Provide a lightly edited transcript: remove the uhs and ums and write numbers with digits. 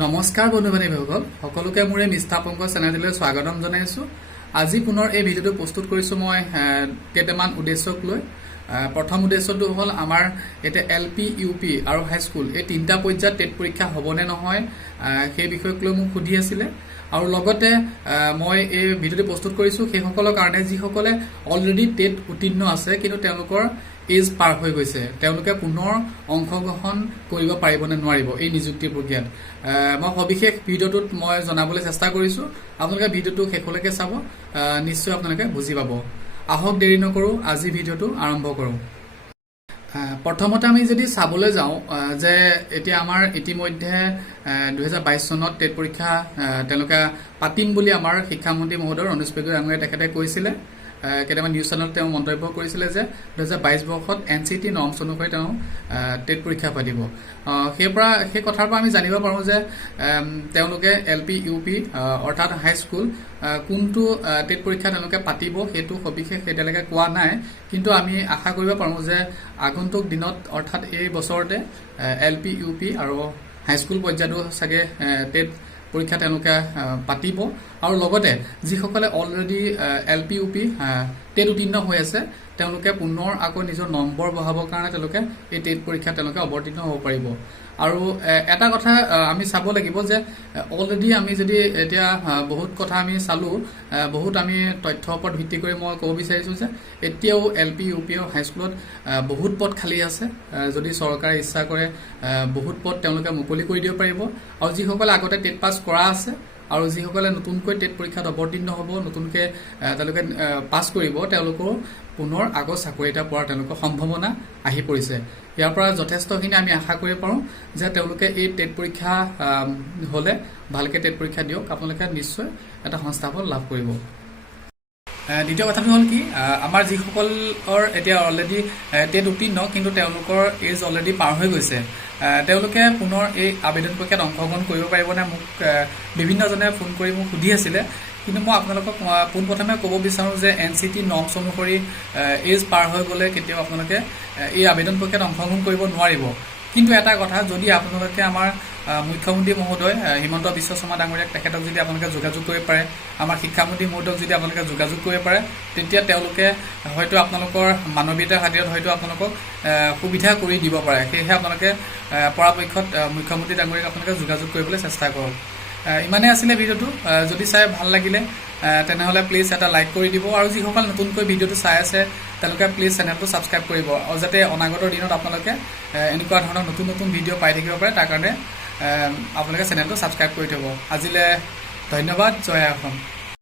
নমস্কাৰ বন্ধু বান্ধৱীসকল সকলোকে মোৰ এই নিষ্ঠা পংকজ চেনেললৈ স্বাগতম জনাইছো। আজি পুনৰ এই ভিডিঅ'টো প্ৰস্তুত কৰিছো মই কেইটামান উদ্দেশ্যক লৈ। প্ৰথম উদ্দেশ্যটো হ'ল আমাৰ এতিয়া এলপি ইউপি আৰু হাইস্কুল এই তিনিটা পৰ্যায়ত টেট পৰীক্ষা হ'বনে নহয় সেই বিষয়ক লৈ মোক সুধি আছিলে। আৰু লগতে মই এই ভিডিঅ'টো প্ৰস্তুত কৰিছো সেইসকলৰ কাৰণে যিসকলে অলৰেডি টেট উত্তীৰ্ণ আছে কিন্তু তেওঁলোকৰ এজ পাৰ হৈ গৈছে, তেওঁলোকে পুনৰ অংশগ্ৰহণ কৰিব পাৰিবনে নোৱাৰিব এই নিযুক্তি প্ৰক্ৰিয়াত। মই সবিশেষ ভিডিঅ'টোত মই জনাবলৈ চেষ্টা কৰিছো। আপোনালোকে ভিডিঅ'টো শেষলৈকে চাব, নিশ্চয় আপোনালোকে বুজি পাব। আহক দেৰি নকৰোঁ, আজি ভিডিঅ'টো আৰম্ভ কৰোঁ। প্ৰথমতে আমি যদি চাবলৈ যাওঁ যে এতিয়া আমাৰ ইতিমধ্যে 2022 চনত টেট পৰীক্ষা তেওঁলোকে পাতিম বুলি আমাৰ শিক্ষামন্ত্ৰী মহোদয় ৰণোজ পেগুৱে ডাঙৰীয়াই তেখেতে কৈছিলে। কেইটামান নিউজ চেনেলত তেওঁ মন্তব্য কৰিছিলে যে 2022 বৰ্ষত NCT নৰ্মছ অনুসৰি তেওঁ টেট পৰীক্ষা পাতিব। সেই কথাৰ পৰা আমি জানিব পাৰোঁ যে তেওঁলোকে LP UP অৰ্থাৎ হাইস্কুল কোনটো টেট পৰীক্ষা তেওঁলোকে পাতিব সেইটো সবিশেষ এতিয়ালৈকে কোৱা নাই, কিন্তু আমি আশা কৰিব পাৰোঁ যে আগন্তুক দিনত অৰ্থাৎ এই বছৰতে LP UP আৰু হাইস্কুল পৰ্যায়তো চাগে টেট পৰীক্ষা তেওঁলোকে পাতিব। আৰু লগতে যিসকলে অলৰেডি LP UP টেট উত্তীৰ্ণ হৈ আছে তেওঁলোকে পুনৰ আকৌ নিজৰ নম্বৰ বঢ়াবৰ কাৰণে তেওঁলোকে এই টেট পৰীক্ষা তেওঁলোকে অৱতীৰ্ণ হ'ব পাৰিব। আৰু এটা কথা আমি চাব লাগিব যে অলৰেডি আমি যদি এতিয়া বহুত কথা আমি চালোঁ, বহুত আমি তথ্যৰ ওপৰত ভিত্তি কৰি মই ক'ব বিচাৰিছোঁ যে এতিয়াও LP UP আৰু হাইস্কুলত বহুত পদ খালী আছে। যদি চৰকাৰে ইচ্ছা কৰে বহুত পদ তেওঁলোকে মুকলি কৰি দিব পাৰিব। আৰু যিসকলে আগতে টেট পাছ কৰা আছে আৰু যিসকলে নতুনকৈ টেট পৰীক্ষাত অৱতীৰ্ণ হ'ব, নতুনকৈ তেওঁলোকে পাছ কৰিব, তেওঁলোকেও পুনৰ আগৰ চাকৰি এটা পোৱাৰ তেওঁলোকৰ সম্ভাৱনা আহি পৰিছে। ইয়াৰ পৰা যথেষ্টখিনি আমি আশা কৰিব পাৰোঁ যে তেওঁলোকে এই টেট পৰীক্ষা হ'লে ভালকৈ টেট পৰীক্ষা দিয়ক, আপোনালোকে নিশ্চয় এটা সংস্থাপন লাভ কৰিব। দ্বিতীয় কথাটো হ'ল কি, আমাৰ যিসকলৰ এতিয়া অলৰেডি টেট উত্তীৰ্ণ কিন্তু তেওঁলোকৰ এজ অলৰেডি পাৰ হৈ গৈছে, তেওঁলোকে পুনৰ এই আবেদন প্ৰক্ৰিয়াত অংশগ্ৰহণ কৰিব পাৰিবনে? মোক বিভিন্নজনে ফোন কৰি মোক সুধি আছিলে, কিন্তু মই আপোনালোকক পোনপ্ৰথমে ক'ব বিচাৰোঁ যে NCT নৰ্মছ অনুসৰি এজ পাৰ হৈ গ'লে কেতিয়াও আপোনালোকে এই আবেদন প্ৰক্ৰিয়াত অংশগ্ৰহণ কৰিব নোৱাৰিব। কিন্তু এটা কথা, যদি আপোনালোকে আমাৰ মুখ্যমন্ত্ৰী মহোদয় হিমন্ত বিশ্ব শৰ্মা ডাঙৰীয়াক তেখেতক যদি আপোনালোকে যোগাযোগ কৰিব পাৰে, আমাৰ শিক্ষামন্ত্ৰী মহোদয়ক যদি আপোনালোকে যোগাযোগ কৰিব পাৰে, তেতিয়া তেওঁলোকে হয়তো আপোনালোকৰ মানৱীয়তাৰ খাতিৰত হয়তো আপোনালোকক সুবিধা কৰি দিব পাৰে। সেয়েহে আপোনালোকে পৰাপক্ষত মুখ্যমন্ত্ৰী ডাঙৰীয়াক আপোনালোকে যোগাযোগ কৰিবলৈ চেষ্টা কৰক। ইমানেই আছিলে ভিডিঅ'টো। যদি চাই ভাল লাগিলে তেনেহ'লে প্লিজ এটা লাইক কৰি দিব, আৰু যিসকল নতুনকৈ ভিডিঅ'টো চাই আছে তেওঁলোকে প্লিজ চেনেলটো ছাবস্ক্ৰাইব কৰিব, আৰু যাতে অনাগত দিনত আপোনালোকে এনেকুৱা ধৰণৰ নতুন নতুন ভিডিঅ' পাই থাকিব পাৰে তাৰ কাৰণে আপোনালোকে চেনেলটো ছাবস্ক্ৰাইব কৰি থ'ব। আজিলৈ ধন্যবাদ। জয় অসম।